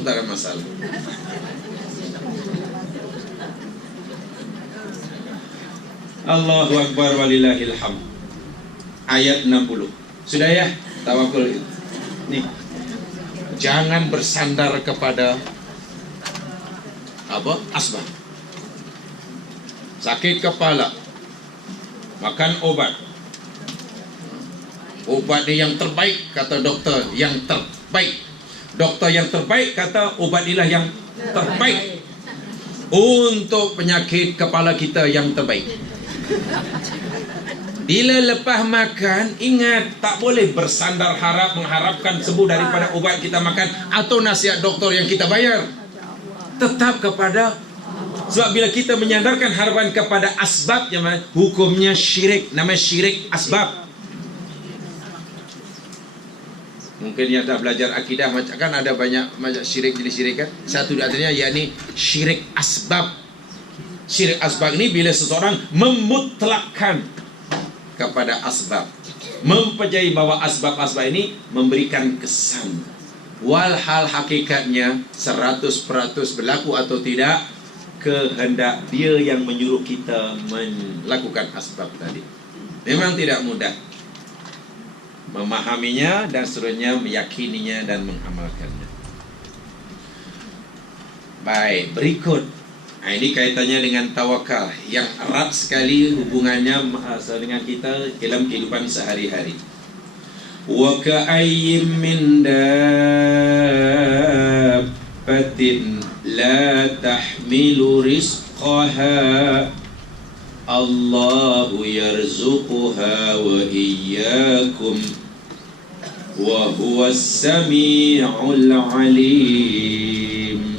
tak ada masalah. Allahu Akbar walillahil hamd. Ayat 60. Sudah ya? Tawakul. Nih. Jangan bersandar kepada asbab. Sakit kepala, makan obat. Obat yang terbaik, kata doktor, yang terbaik. Doktor yang terbaik kata obat inilah yang terbaik untuk penyakit kepala kita yang terbaik. Bila lepas makan, ingat tak boleh bersandar mengharapkan sembuh daripada obat kita makan atau nasihat doktor yang kita bayar. Tetap kepada, sebab bila kita menyandarkan harapan kepada asbab, yang hukumnya syirik, namanya syirik asbab. Mungkin yang dah belajar akidah, kan ada banyak syirik, jenis syirik kan. Satu di antaranya yakni syirik asbab. Syirik asbab ini bila seseorang memutlakkan kepada asbab, mempercayai bahwa asbab-asbab ini memberikan kesan, walhal hakikatnya 100% berlaku atau tidak, kehendak dia yang menyuruh kita melakukan asbab tadi. Memang tidak mudah memahaminya dan seterusnya, meyakininya dan mengamalkannya. Baik, berikut. Nah, ini kaitannya dengan tawakal yang erat sekali hubungannya dengan kita dalam kehidupan sehari-hari. Wa ka'ayyim min dabbatin la tahmilu rizqaha Allahu yarzuquha wa iyyakum wa huwas sami'ul alim.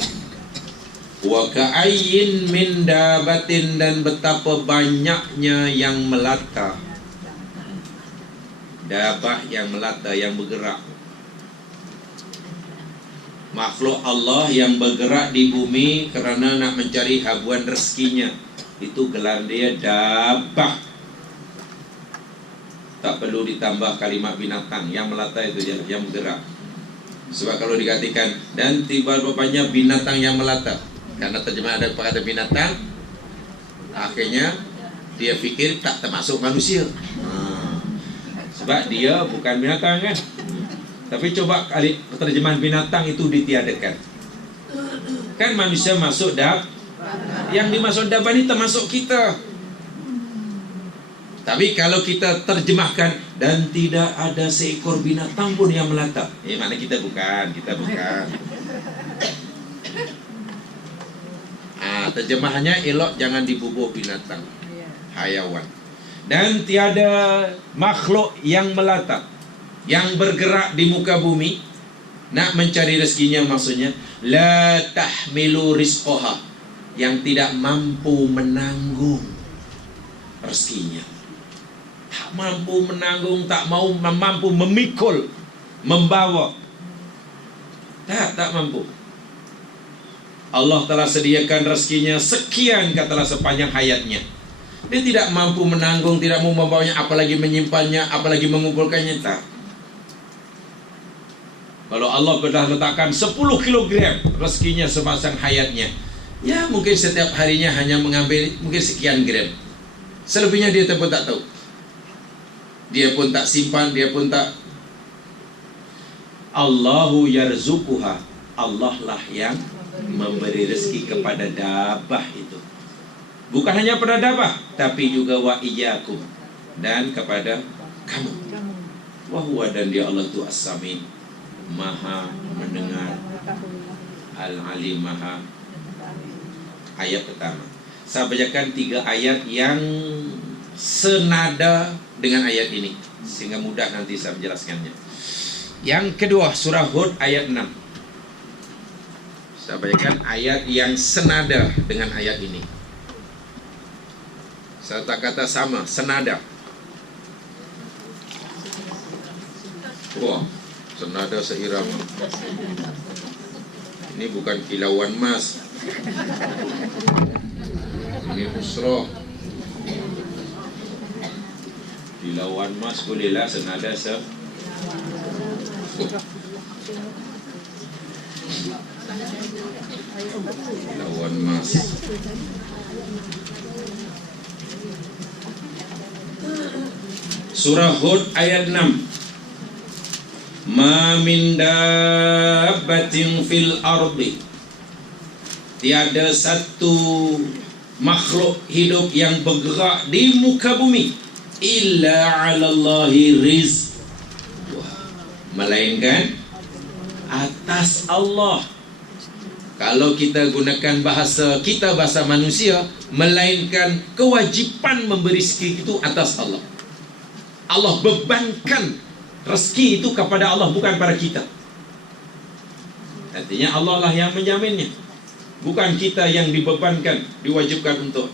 Wa ka'ayyin min dabatin, dan betapa banyaknya yang melata. Dabah yang melata, yang bergerak. Makhluk Allah yang bergerak di bumi kerana nak mencari habuan rezekinya. Itu gelar dia dabah. Tak perlu ditambah kalimat binatang. Yang melata itu je, yang bergerak. Sebab kalau dikatakan dan tiba-tiba banyak binatang yang melata, karena terjemahan ada kata binatang, akhirnya dia fikir tak termasuk manusia. Sebab dia bukan binatang kan. Tapi coba kali terjemahan binatang itu ditiadakan. Kan manusia masuk yang dimaksud dabah ini termasuk kita. Tapi kalau kita terjemahkan dan tidak ada seekor binatang pun yang melata, mana kita bukan. Terjemahannya elok, jangan dibubuh binatang, hayawan. Dan tiada makhluk yang melata, yang bergerak di muka bumi nak mencari rezekinya, maksudnya la tahmilu rizqaha, yang tidak mampu menanggung rezekinya. Tak mampu menanggung, tak mampu memikul, membawa. Tak mampu. Allah telah sediakan rezekinya sekian, katalah sepanjang hayatnya. Dia tidak mampu menanggung, tidak mau membawanya, apalagi menyimpannya, apalagi mengumpulkannya. Tak. Kalau Allah sudah letakkan 10 kilogram rezekinya sepanjang hayatnya, ya mungkin setiap harinya hanya mengambil mungkin sekian gram. Selebihnya dia pun tak tahu. Dia pun tak simpan, dia pun tak. Allahu yarzuquha, Allah lah yang memberi rezeki kepada dabah itu. Bukan hanya pada dabah, tapi juga wa iyyakum, dan kepada kamu. Wa huwa, dan dia Allah itu as-sami, maha mendengar, al-alim, maha. Ayat pertama. Saya bacakan 3 ayat yang senada dengan ayat ini, sehingga mudah nanti saya menjelaskannya. Yang kedua, surah Hud ayat 6. Saya bacakan ayat yang senada dengan ayat ini. Saya tak kata sama, senada. Wah, senada seirama. Ini bukan kilauan emas, ini usroh. Kilauan emas bolehlah, senada Lawan Mas. Surah Hud ayat 6. Ma min dabbatin fil ardi, tiada satu makhluk hidup yang bergerak di muka bumi illa 'alallahi rizquha, melainkan atas Allah. Kalau kita gunakan bahasa kita, bahasa manusia, melainkan kewajipan memberi rezeki itu atas Allah. Allah bebankan rezeki itu kepada Allah, bukan pada kita. Artinya Allah lah yang menjaminnya, bukan kita yang dibebankan, diwajibkan untuk.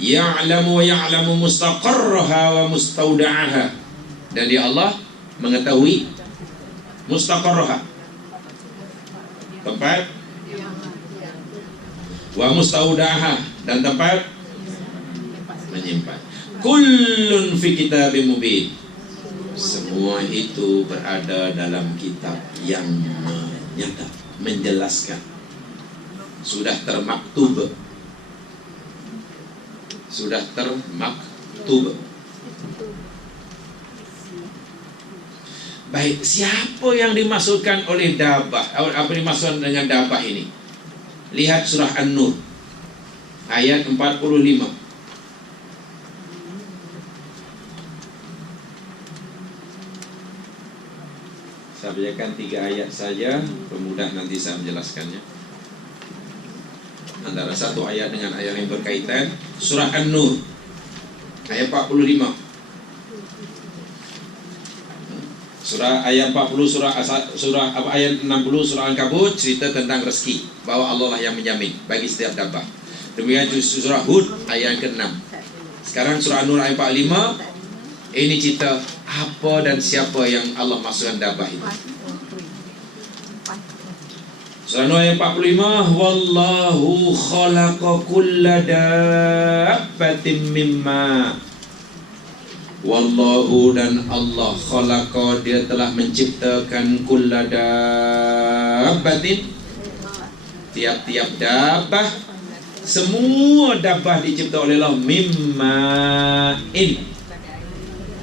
Ya'lamu wa ya'lamu mustaqarraha wa mustawda'aha, dan dia Allah mengetahui mustaqarraha, tempat, wa mustawda'aha, dan tempat menyimpan. Kullun fi kitabim mubin, semua itu berada dalam kitab yang menyata, menjelaskan. Sudah termaktub. Sudah termaktub. Baik, siapa yang dimaksudkan oleh dabah? Apa dimaksud dengan dabah ini? Lihat surah An-Nur ayat 45. Saya bacakan 3 ayat saja, pemudah nanti saya menjelaskannya. Antara satu ayat dengan ayat yang berkaitan. Surah An-Nur ayat 45. Surah ayat 40, surah ayat 60 surah Al-Kabut cerita tentang rezeki, bahwa Allah lah yang menjamin bagi setiap dabbah. Demikian surah Hud ayat ke-6. Sekarang surah An-Nur ayat 45. Ini cerita apa dan siapa yang Allah maksudkan dabah itu. Surah An-Nur ayat 45. Wallahu khalaqa kulla dabbatin mimma. Wallahu, dan Allah khalaqa, dia telah menciptakan kulla dabbatin, tiap-tiap dabbah, semua dabbah dicipta oleh Allah mimma'in,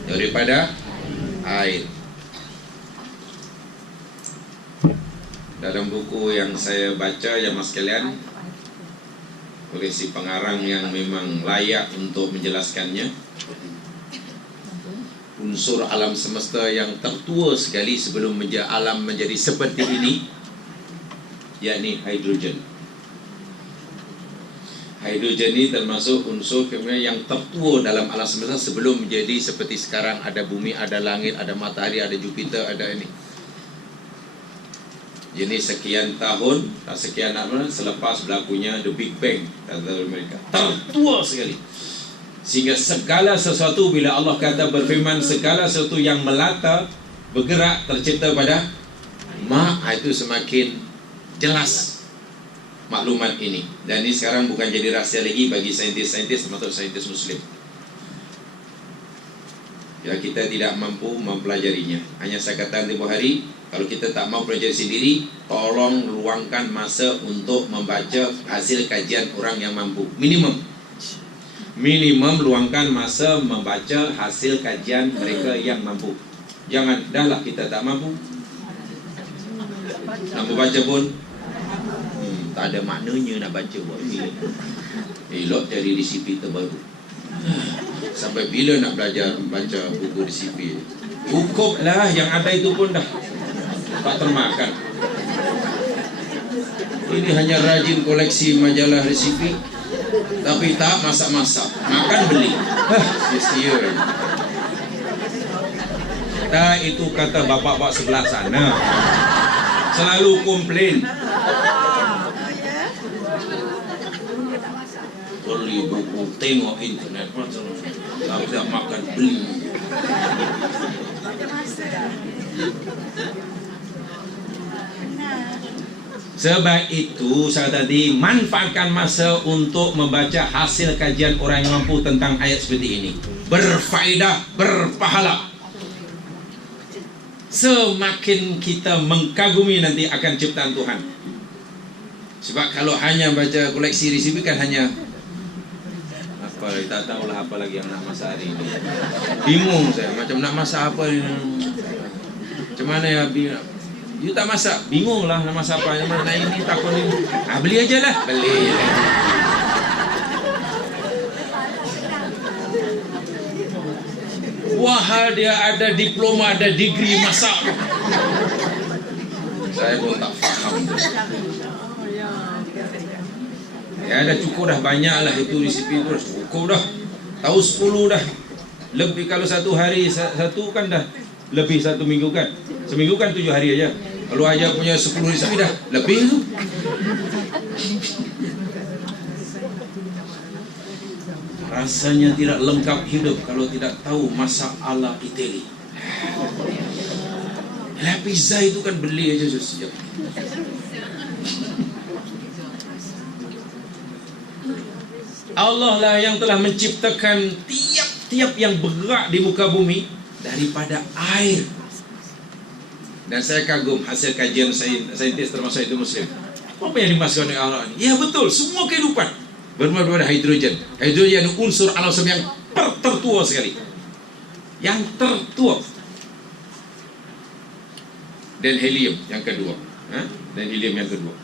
daripada air. Dalam buku yang saya baca ya mas sekalian, oleh si pengarang yang memang layak untuk menjelaskannya, unsur alam semesta yang tertua sekali sebelum alam menjadi seperti ini, yakni hidrogen. Hidrogen ini termasuk unsur yang tertua dalam alam semesta sebelum menjadi seperti sekarang. Ada bumi, ada langit, ada matahari, ada Jupiter, ada ini. Jadi sekian tahun, sekian tahun selepas berlakunya The Big Bang kata mereka, tertua sekali. Sehingga segala sesuatu, bila Allah kata berfirman segala sesuatu yang melata, bergerak, tercipta pada ma, itu semakin jelas maklumat ini. Dan ini sekarang bukan jadi rahsia lagi bagi saintis-saintis, termasuk saintis muslim. Ya, kita tidak mampu mempelajarinya. Hanya saya katakan tempoh hari, kalau kita tak mau pelajari sendiri, tolong luangkan masa untuk membaca hasil kajian orang yang mampu. Minimum luangkan masa membaca hasil kajian mereka yang mampu. Jangan, dah lah kita tak mampu, nak membaca pun tak ada maknanya nak baca buat ni. Elok cari resipi terbaru. Sampai bila nak belajar baca buku resipi? Cukuplah yang ada itu pun dah tak termakan. Ini hanya rajin koleksi majalah resipi, tapi tak masak-masak, makan beli. Sia-sia. Dah, itu kata bapak-bapak sebelah sana, selalu komplain. Beli buku, tengok internet, tapi tak makan beli. Sebab itu saya tadi manfaatkan masa untuk membaca hasil kajian orang yang mampu tentang ayat seperti ini. Berfaedah, berpahala. Semakin kita mengagumi nanti akan ciptaan Tuhan. Sebab kalau hanya baca koleksi resipi kan hanya apa, tak tahulah apa lagi yang nak masak hari ini. Bingung saya, macam nak masak apa ini. Macam mana ya, you tak masak, bingung lah nak masak apa. Nak ini, takut ini. Beli aja lah, beli. Wah, dia ada diploma, ada degree masak. Saya pun tak faham. Ya dah cukup dah, banyak lah itu resipi tu, cukup dah. Tahu 10 dah. Lebih kalau satu hari satu kan dah lebih 1 minggu kan. Seminggu kan 7 hari aja. Kalau aja punya 10 resipi dah lebih tu. Rasanya tidak lengkap hidup kalau tidak tahu masak ala Itali. Lah pizza itu kan beli aja sekejap. Allah lah yang telah menciptakan tiap-tiap yang bergerak di muka bumi daripada air. Dan saya kagum hasil kajian saintis termasuk itu Muslim. Apa yang dimaksudkan oleh Allah ini? Ya betul, semua kehidupan bermula dari hidrogen. Hidrogen unsur alam semesta yang tertua sekali. Yang tertua. Dan helium yang kedua. Dan helium yang kedua.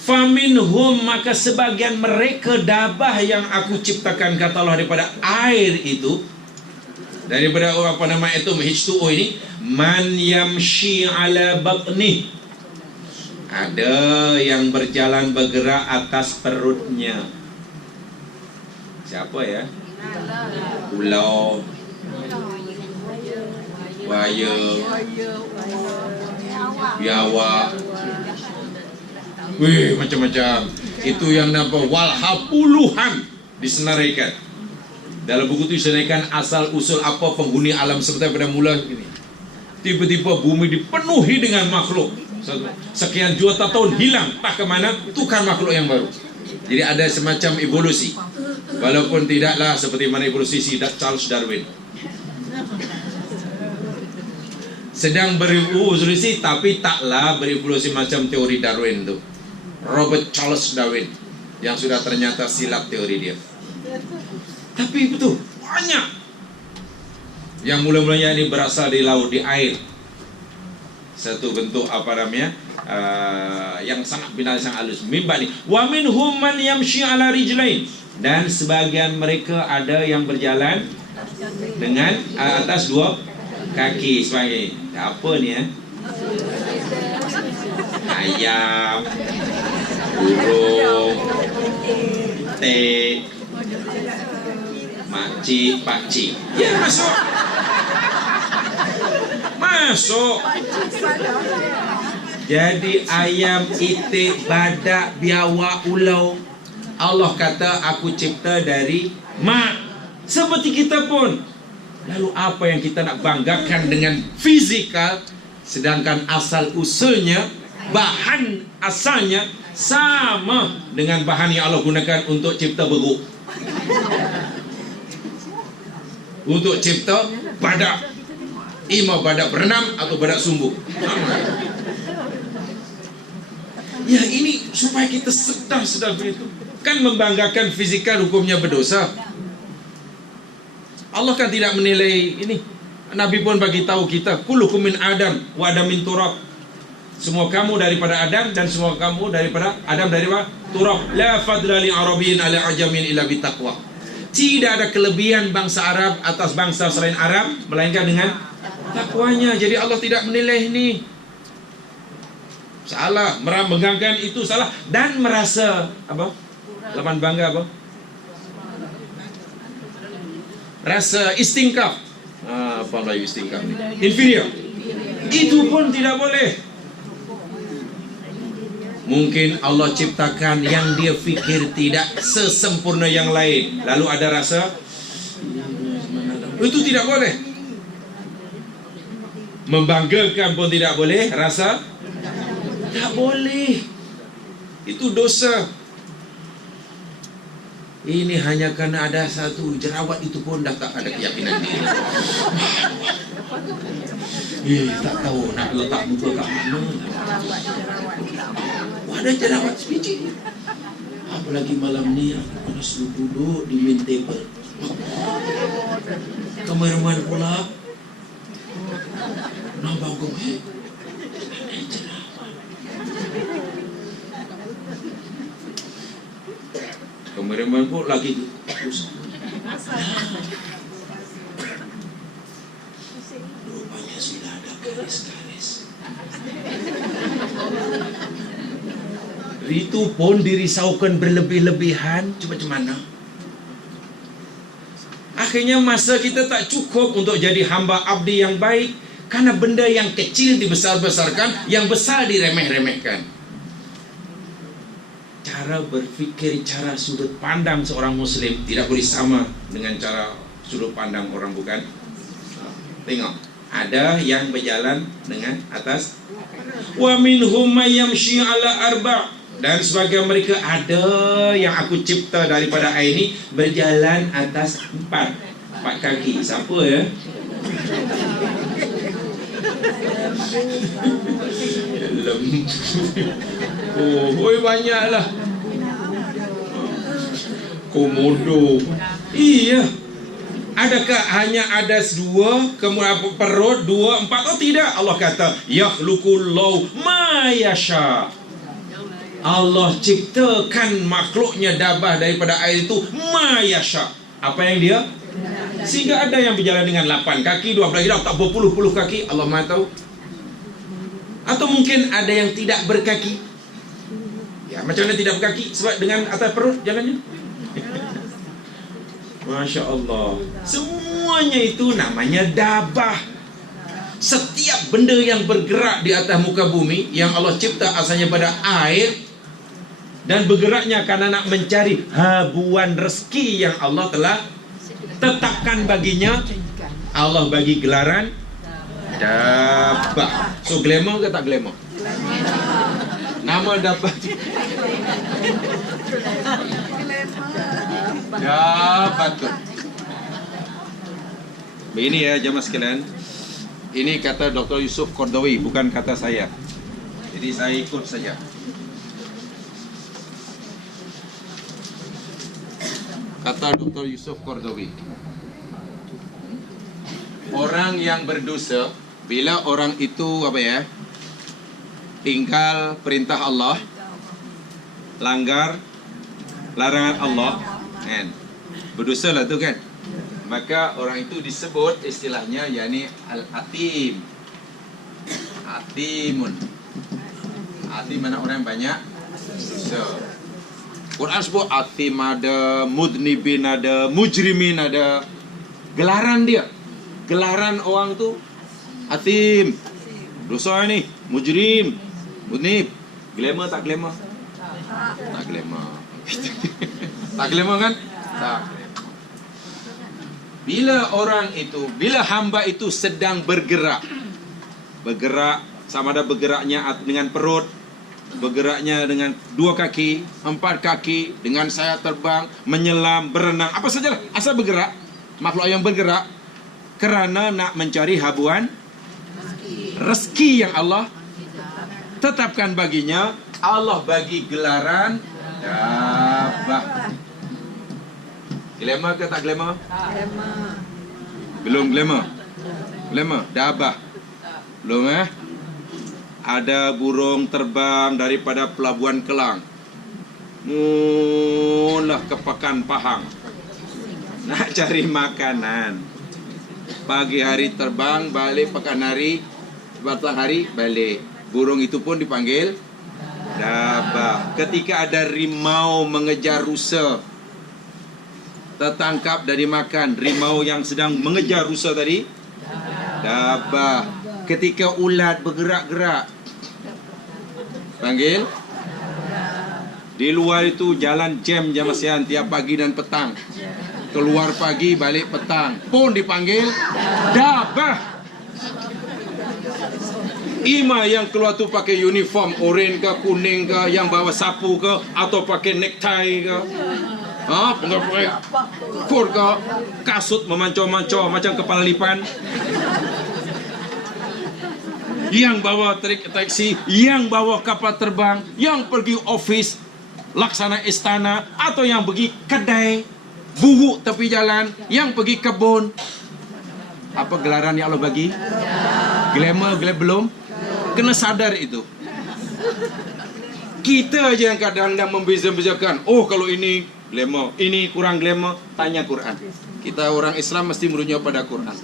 Faminhum, maka sebagian mereka dabah yang aku ciptakan, kata Allah, daripada air itu, daripada apa nama itu H2O ini, man yamshi ala batnih, ada yang berjalan bergerak atas perutnya. Siapa ya? Ulau, buaya, biawak, wih, macam-macam. Itu yang nampak walha puluhan disenaraikan. Dalam buku itu disenaraikan asal usul apa penghuni alam semesta pada mula ini. Tiba-tiba bumi dipenuhi dengan makhluk. Sekian juta tahun hilang, tak ke mana, tukar makhluk yang baru. Jadi ada semacam evolusi. Walaupun tidaklah seperti mana evolusi Charles Darwin. Sedang berevolusi, tapi taklah berevolusi macam teori Darwin tu. Robert Charles Darwin yang sudah ternyata silap teori dia. Tapi betul, banyak yang mula-mulanya ini berasal di laut, di air. Satu bentuk apa namanya, yang sangat binatang halus. Mimba ni, wa minhum man yamshi ala rijlain, dan sebagian mereka ada yang berjalan dengan atas 2 kaki sebagai apa ni ya? Ayam, burung, makcik, pakcik. Ya, masuk. Masuk. Jadi ayam, itik, badak, biawak, ulau, Allah kata aku cipta dari mak. Seperti kita pun. Lalu apa yang kita nak banggakan dengan fizikal, sedangkan asal usulnya, bahan asalnya sama dengan bahan yang Allah gunakan untuk cipta beruk, untuk cipta badak, ima badak berenang atau badak sumbu. Ya, ini supaya kita sedar begitu. Kan membanggakan fizikal hukumnya berdosa. Allah kan tidak menilai ini. Nabi pun bagi tahu kita, kullukum min Adam wa Adam min turab. Semua kamu daripada Adam dan semua kamu daripada Adam dari turab. La fadla li arabiyyin ala ajamin illa bitaqwa. Tidak ada kelebihan bangsa Arab atas bangsa selain Arab melainkan dengan takwanya. Jadi Allah tidak menilai ini. Salah, membanggakan itu salah, dan merasa apa? Lapan bangga apa? Rasa istingkaf. Apa Melayu istingkaf ni? Inferior. Itu pun tidak boleh. Mungkin Allah ciptakan yang dia fikir tidak sesempurna yang lain, lalu ada rasa itu tidak boleh. Membanggakan pun tidak boleh, rasa tak boleh. Itu dosa. Ini hanya karena ada satu jerawat, itu pun dah tak ada keyakinan diri. Tak tahu nak letak muka kat mana. Ada jerawat sebiji. Apalagi malam ni aku kena suruh duduk di main table. Kameraman pula nampak gue. Kameraman pun lagi rupanya sudah ada garis-garis. Itu pun dirisaukan berlebih-lebihan. Coba macam mana? Akhirnya masa kita tak cukup untuk jadi hamba abdi yang baik, karena benda yang kecil dibesar-besarkan, yang besar diremeh-remehkan. Cara berfikir, cara sudut pandang seorang muslim tidak boleh sama dengan cara sudut pandang orang bukan. Tengok, ada yang berjalan dengan atas. Wa minhum may yamshi ala arba'. Dan sebagian mereka ada yang aku cipta daripada air ini berjalan atas empat kaki. Siapa ya? Oh, banyaklah. Komodo. Iya. Adakah hanya ada dua, kemudian perut dua, empat? Oh tidak. Allah kata yakhluqullahu ma yasha. Allah ciptakan makhluknya dabah daripada air itu ma yasha. Apa yang dia? Sehingga ada yang berjalan dengan 8 kaki, 12 lagi tak berpuluh-puluh kaki. Allah Maha tahu. Atau mungkin ada yang tidak berkaki. Ya, macam mana tidak berkaki? Sebab dengan atas perut jalannya. Masya Allah. Semuanya itu namanya dabah. Setiap benda yang bergerak di atas muka bumi, yang Allah cipta asalnya pada air, dan bergeraknya karena nak mencari habuan rezeki yang Allah telah tetapkan baginya, Allah bagi gelaran dabah. So glamour ke tak glamour? Nama dabah dabah tu. Begini ya jemaah sekalian, ini kata Dr. Yusuf Qaradawi, bukan kata saya. Jadi saya ikut saja. Kata Dr. Yusuf Qaradawi, orang yang berdosa, bila orang itu tinggal perintah Allah, langgar larangan Allah, kan? Berdosa lah tu kan. Maka orang itu disebut istilahnya yakni al-atim. Atimun. Atim mana orang banyak dosa. Quran sebut atim ada, mudnibin ada, mujrimin ada. Gelaran dia. Gelaran orang tu atim. Dosa ni, mujrim, mudnib. Glamour tak glamour? Tak glamour. Tak glamour kan? Tak. Bila hamba itu sedang bergerak sama ada bergeraknya dengan perut, bergeraknya dengan 2 kaki, 4 kaki, dengan sayap terbang, menyelam, berenang, apa sajalah, asal bergerak, makhluk yang bergerak kerana nak mencari habuan rezeki yang Allah tetapkan baginya, Allah bagi gelaran dabah. Glamour ke tak glamour? Glamour. Belum glamour. Glamour, dabah. Belum Ada burung terbang daripada Pelabuhan Kelang. Mulah ke Pekan Pahang. Nak cari makanan. Pagi hari terbang, balik pekan hari, batang hari balik. Burung itu pun dipanggil dabah. Ketika ada rimau mengejar rusa, tertangkap dari makan. Rimau yang sedang mengejar rusa tadi dabah. Ketika ulat bergerak-gerak, panggil. Di luar itu jalan jam siang tiap pagi dan petang. Keluar pagi balik petang, pun dipanggil dabah. Ima yang keluar tu pakai uniform oranye ke, kuning ke, yang bawa sapu ke, atau pakai necktie ke, pakai kur ke, kasut memancor-mancor macam kepala lipan. yang bawa taksi, yang bawa kapal terbang, yang pergi office, laksana istana, atau yang pergi kedai, buruk tepi jalan, yang pergi kebun. Apa gelaran yang Allah bagi? Glamour belum? Kena sadar itu. Kita aja yang kadang-kadang membeza-bezakan. Oh, kalau ini glamour, ini kurang glamour. Tanya Quran. Kita orang Islam mesti merujuk pada Quran.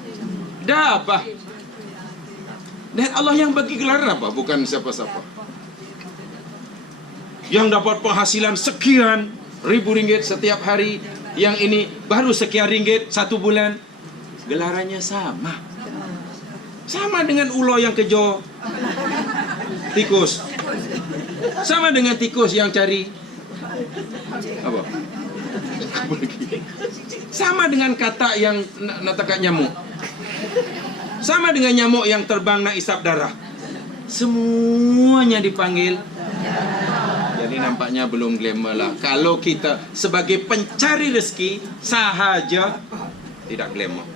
Dah apa? Dan Allah yang bagi gelaran apa? Bukan siapa-siapa. Yang dapat penghasilan sekian ribu ringgit setiap hari, yang ini baru sekian ringgit satu bulan. Gelarannya sama. Sama dengan ular yang kejar tikus. Sama dengan tikus yang cari apa? Sama dengan katak yang nak tangkap nyamuk. Sama dengan nyamuk yang terbang nak isap darah. Semuanya dipanggil. Jadi nampaknya belum glamour lah. Kalau kita sebagai pencari rezeki sahaja tidak glamour.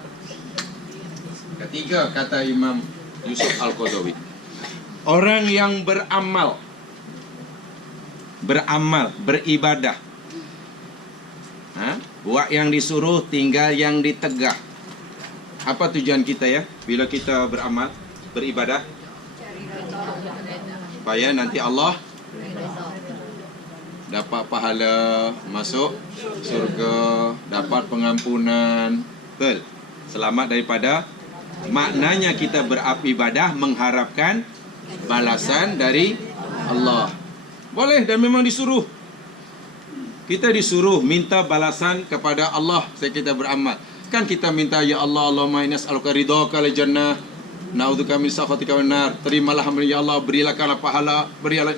Ketiga, kata Imam Yusuf Al-Qaradawi, orang yang beramal, beribadah, buat yang disuruh, tinggal yang ditegah. Apa tujuan kita ya bila kita beramal, beribadah? Supaya nanti Allah dapat pahala, masuk surga, dapat pengampunan, betul? Selamat daripada. Maknanya kita beribadah mengharapkan balasan dari Allah. Boleh dan memang disuruh. Kita disuruh minta balasan kepada Allah setelah kita beramal. Kan kita minta, ya Allah, Allahumma inna as'aluka ridhaka li jannah, na'udzubika min sakhatika wan nar. Terimalah hamba ya Allah, berilah pahala, berilah.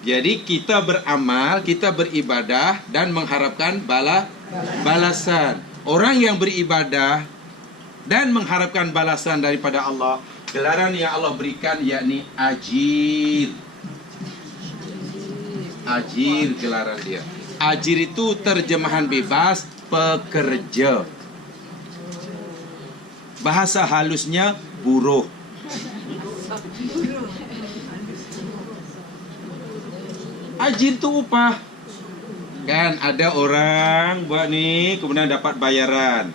Jadi kita beramal, kita beribadah dan mengharapkan balasan. Orang yang beribadah dan mengharapkan balasan daripada Allah, gelaran yang Allah berikan yakni ajir. Ajir gelaran dia. Ajir itu terjemahan bebas pekerja. Bahasa halusnya buruh. Ajir itu upah. Kan ada orang buat ni kemudian dapat bayaran.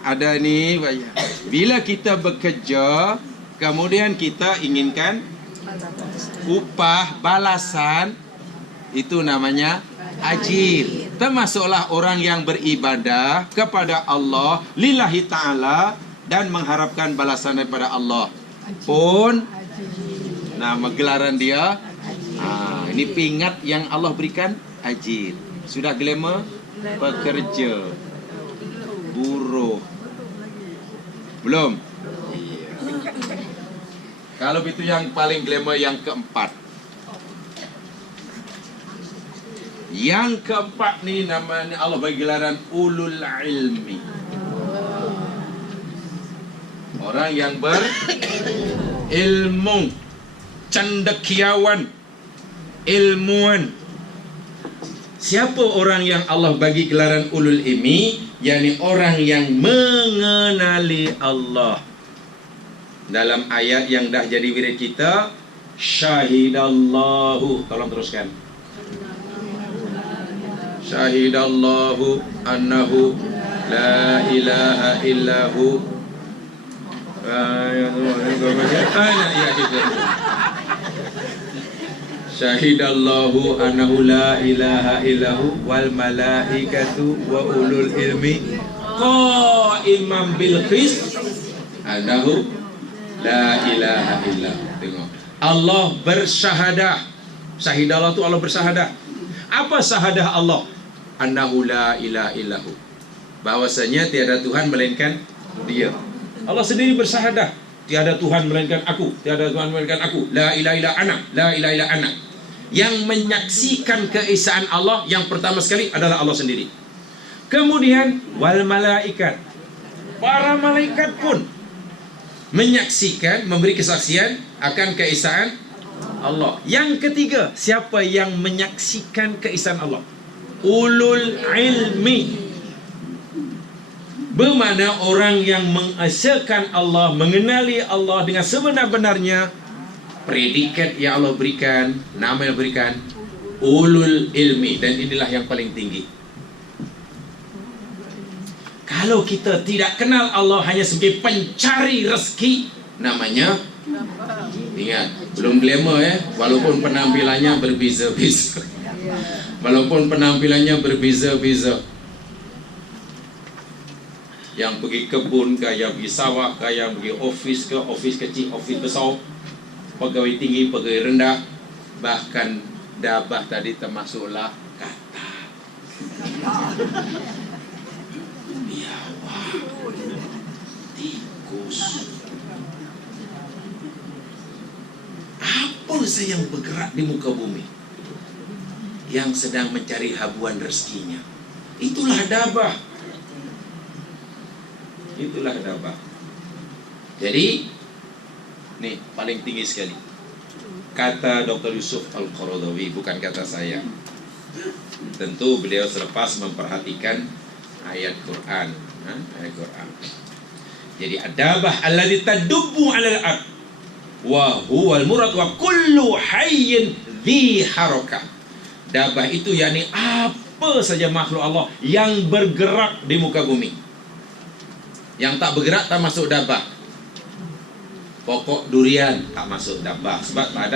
Ada ni bayar. Bila kita bekerja, kemudian kita inginkan upah, balasan, itu namanya ajir. Termasuklah orang yang beribadah kepada Allah lillahi ta'ala dan mengharapkan balasan daripada Allah pun nama gelaran dia. Ini pingat yang Allah berikan, ajir. Sudah glamour? Pekerja, buruh. Belum? Iya. Kalau itu yang paling glamour yang keempat. Yang keempat ni namanya Allah bagi gelaran ulul ilmi. Orang yang berilmu, cendekiawan, ilmuwan. Siapa orang yang Allah bagi gelaran ulul ilmi? yakni orang yang mengenali Allah. Dalam ayat yang dah jadi wirid kita, syahidallahu, tolong teruskan. Syahidallahu annahu la ilaha illahu. Syahidallahu annahu la ilaha illahu wal malaikatu wa ulul ilmi qaiman bil qist annahu la ilaha illahu. Tengok, Allah bersyahadah. Syahidallah itu Allah bersyahadah. Apa syahadah Allah? Annahu la ilaha illahu, bahwasanya tiada Tuhan melainkan Dia. Allah sendiri bersyahadah, tiada Tuhan melainkan aku, tiada Tuhan melainkan aku. La ilaha illa ana, la ilaha illa ana. Yang menyaksikan keesaan Allah yang pertama sekali adalah Allah sendiri. Kemudian wal malaikat, para malaikat pun menyaksikan, memberi kesaksian akan keesaan Allah. Yang ketiga, siapa yang menyaksikan keesaan Allah? Ulul ilmi, Bermakna orang yang mengesahkan Allah, mengenali Allah dengan sebenar-benarnya, predikat yang Allah berikan, nama yang berikan, ulul ilmi, dan inilah yang paling tinggi. Kalau kita tidak kenal Allah hanya sebagai pencari rezeki, namanya, ingat, belum glamour walaupun penampilannya berbeza-beza. Walaupun penampilannya berbeza-beza. Yang pergi kebun ke, yang pergi sawah ke, yang pergi office ke, office kecil, office besar, pegawai tinggi, pegawai rendah, bahkan dabah tadi termasuklah kata biawak, tikus. Apa saja yang bergerak di muka bumi yang sedang mencari habuan rezekinya, itulah dabah. Itulah dabah. Jadi nih paling tinggi sekali, kata Dr. Yusuf Al-Qaradawi, bukan kata saya. Tentu beliau selepas memperhatikan ayat Quran, ayat Quran. Jadi adabah alladzi tadubbu 'alal ard wa huwal murad wa kullu hayyin dhi harakah. Dabah itu yakni apa saja makhluk Allah yang bergerak di muka bumi. Yang tak bergerak tak masuk dabah. Pokok durian tak masuk dabah, sebab tak ada